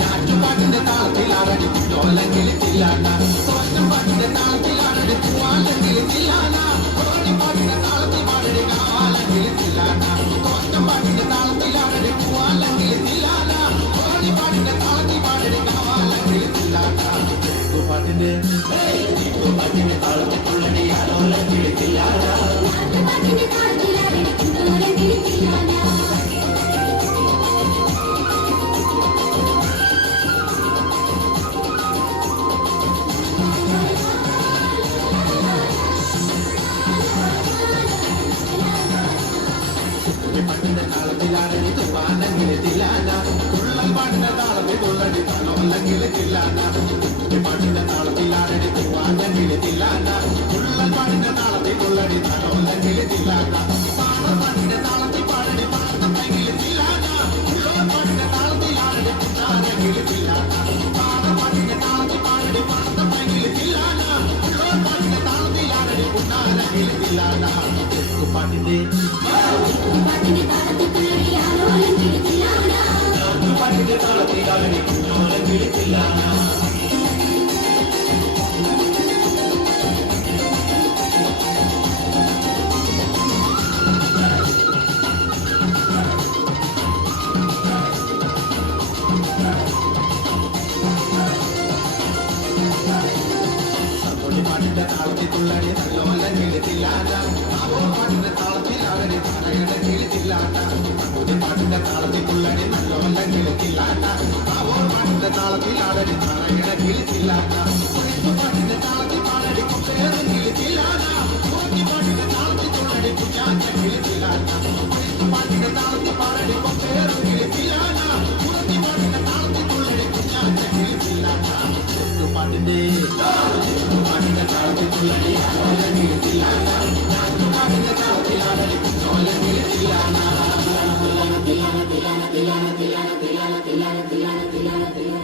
നാട്ടുപാട്ടിന്റെ താളത്തിലാറടി കുഞ്ഞോലെങ്കിൽ തില്ലാന പാട്ടിന്റെ താളത്തിലാറടി പൂവാലെങ്കിൽ തില്ലാന പാട്ടിന്റെ താളത്തിൽ പാടടി കാവാലെങ്കിൽ തില്ലാന പാട്ടിന്റെ താളത്തിലാറടി പൂവാലെങ്കിൽ തില്ലാന പാട്ടിന്റെ താളത്തിൽ പാടടി കാവാലെങ്കിൽ തില്ലാന പാട്ടിന്റെ താളത്തിൽ തുള്ളടി ആലോലെങ്കിൽ തില്ലാന പാട്ടിന്റെ താളത്തിലാറടി കുഞ്ഞോലെങ്കിൽ തില്ലാന പാട്ടിന്റെ താളത്തിലാറടി തൂവാലെങ്കിൽ തില്ലാന പാട്ടിന്റെ താളത്തിൽ തുള്ളടി തണോലെങ്കിൽ തില്ലാന പാട്ടിന്റെ താളത്തിലാറടി തൂവാലെങ്കിൽ തില്ലാന പാട്ടിന്റെ താളത്തിൽ തുള്ളടി തണോലെങ്കിൽ തില്ലാന പാട്ടിന്റെ താളത്തിൽ പാടടി പാടത്തെങ്കിൽ തില്ലാന പാട്ടിന്റെ താളത്തിലാറടി കുഞ്ഞാലെങ്കിൽ തില്ലാന പാട്ടിന്റെ താളത്തിൽ പാടടി പാടത്തെങ്കിൽ തില്ലാന പാട്ടിന്റെ താളത്തിലാറടി കുഞ്ഞാലെങ്കിൽ തില്ലാന പാട്ടിന്റെ പാട്ടിന്റെ താളത്തിൽ ആലോലെങ്കിൽ തില്ലാന പാട്ടിന്റെ താളത്തിലാറടി കുഞ്ഞോലെങ്കിൽ തില്ലാന പാട്ടിന്റെ താളത്തിൽ തുള്ളടി നല്ലോലെങ്കിൽ തില്ലാന പാട്ടിന്റെ താളത്തിലാറടി തറയുടെ തില്ലാന പാട്ടിന്റെ താളത്തിൽ തുള്ളടി നല്ലോലെങ്കിൽ തില്ലാന പാട്ടിന്റെ താളത്തിലാറടി തറയുടെ തില്ലാന പാട്ടിന്റെ താളത്തിൽ പാടടി കുപ്പേറെങ്കിൽ തില്ലാന പാട്ടിന്റെ താളത്തിൽ തുള്ളടി കുഞ്ഞാറ്റെങ്കിൽ തില്ലാന പാട്ടിന്റെ താളത്തിൽ പാടടി കുപ്പേറെങ്കിൽ തില്ലാന പാട്ടിന്റെ താളത്തിൽ തുള്ളടി കുഞ്ഞാറ്റെങ്കിൽ തില്ലാന പാട്ടിന്റെ പാട്ടിന്റെ താളത്തിൽ തുള്ളടി ആലോലെങ്കിൽ തില്ലാന പാട്ടിന്റെ താളത്തിലാറടി കുഞ്ഞോലെങ്കിൽ തില്ലാന തില്ലാന തില്ലാന തില്ലാന തില്ലാന തില്ലാന തില്ലാന തില്ലാന തില്ലാന തില്ലാന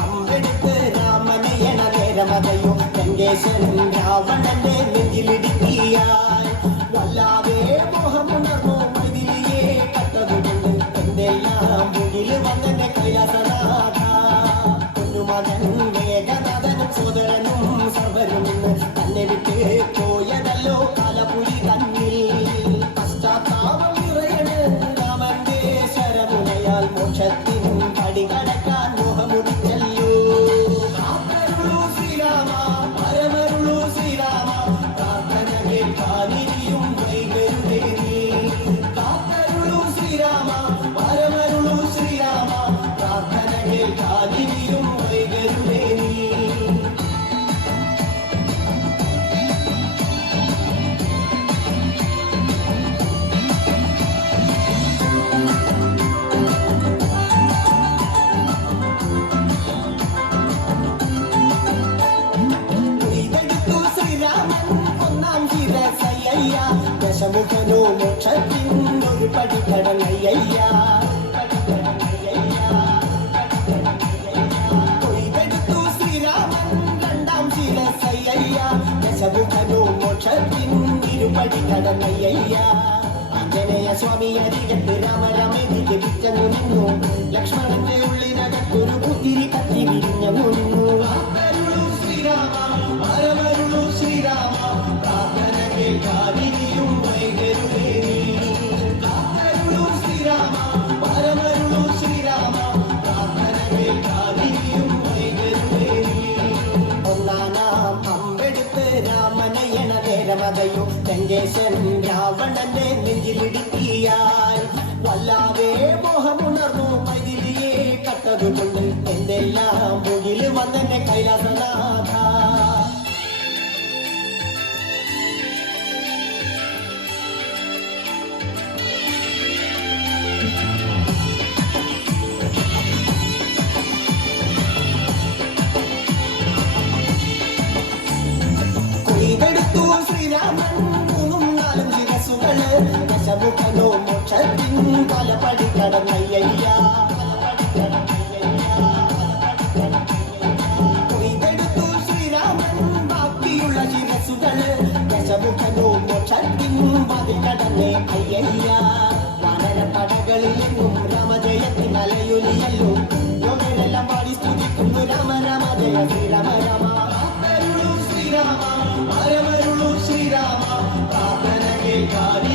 അമ്പെടുത്ത് രാമനയണ നേരമതയോ ലങ്കേശൻ രാവണന്റെ നെഞ്ചിലിടുക്കിയായി വല്ലാതെ മോഹമുണർന്നു മൈഥിലിയെ കട്ടതുകൊണ്ട് എന്തെല്ലാം മുന്നിൽ വന്നെ കൈലാസനാഥ കുഞ്ഞുമകൻ മേഘനാഥനും സോദരനും സർവരും തന്നെ വിട്ട് പോയതല്ലോ കാലപുരി തന്നിൽ പശ്ചാത്താപം നിറയണ് രാമന്റെ ശരമുനയാൽ മോക്ഷത്തിൻ പടി കടക്കാൻ മോഹമുടിച്ചല്ലോ കാത്തരുളൂ ശ്രീരാമ പരമരുളൂ ശ്രീരാമ പ്രാർത്ഥന കേൾക്കാനിരിയും വൈകരുതേ നീ കാത്തരുളൂ ശ്രീരാമ പരമരുളൂ ശ്രീരാമ പ്രാർത്ഥന കേൾക്കാനിരിയും വൈകരുതേ നീ ദശമുഖനോ മോക്ഷത്തിൻ ഒരു പടി കടന്നയ്യ കൊയ്തെടുത്തു ശ്രീരാമൻ രണ്ടാം ശിരസയ്യ ദശമുഖനോ മോക്ഷത്തിൻ ഇരുപടി കടന്നയ്യ ആഞ്ജനേയ സ്വാമി അരികത്ത് രാമരാമേതിക്ക് വിറ്റങ്ങു നിന്നു ലക്ഷ്മണന്റെ ഉള്ളിനകത്തൊരു പുത്തിരി കത്തി വിരിഞ്ഞു നിന്നു ശ്രീരാമ പരമരുളു ശ്രീരാമ പ്രാർത്ഥന കേൾക്കാതിരിയും വൈകരുതേ നീ കാത്തരുളു ശ്രീരാമ പരമരുളു ശ്രീരാമ പ്രാർത്ഥന കേൾക്കാതിരിയും വൈകരുതേ നീ ഒന്നാനാം അമ്പെടുത്ത് രാമനയണ നേരമതയോ ലങ്കേശൻ രാവണന്റെ നെഞ്ചിലിടുക്കിയായി വല്ലാതെ മോഹമുണർന്നു മൈഥിലിയെ കട്ടതുകൊണ്ട് എന്തെല്ലാം മുകിൽ വന്നെ കൈലാസനാഥ കൊയ്തെടുത്തു ശ്രീരാമൻ മൂന്നും നാലും ശിരസുകള് ദശമുഖ തന്നെ അയ്യയ്യ വാനര പടകളിലെങ്ങും രാമജയത്തിൻ അലയൊലിയല്ലോ യോഗരെല്ലാം പാടി സ്തുതിക്കുന്നു രാമ രാമ ജയ ശ്രീരാമ രാമ ശ്രീരാമ പരമരുളു ശ്രീരാമ പ്രാർത്ഥന കേൾക്കാതെ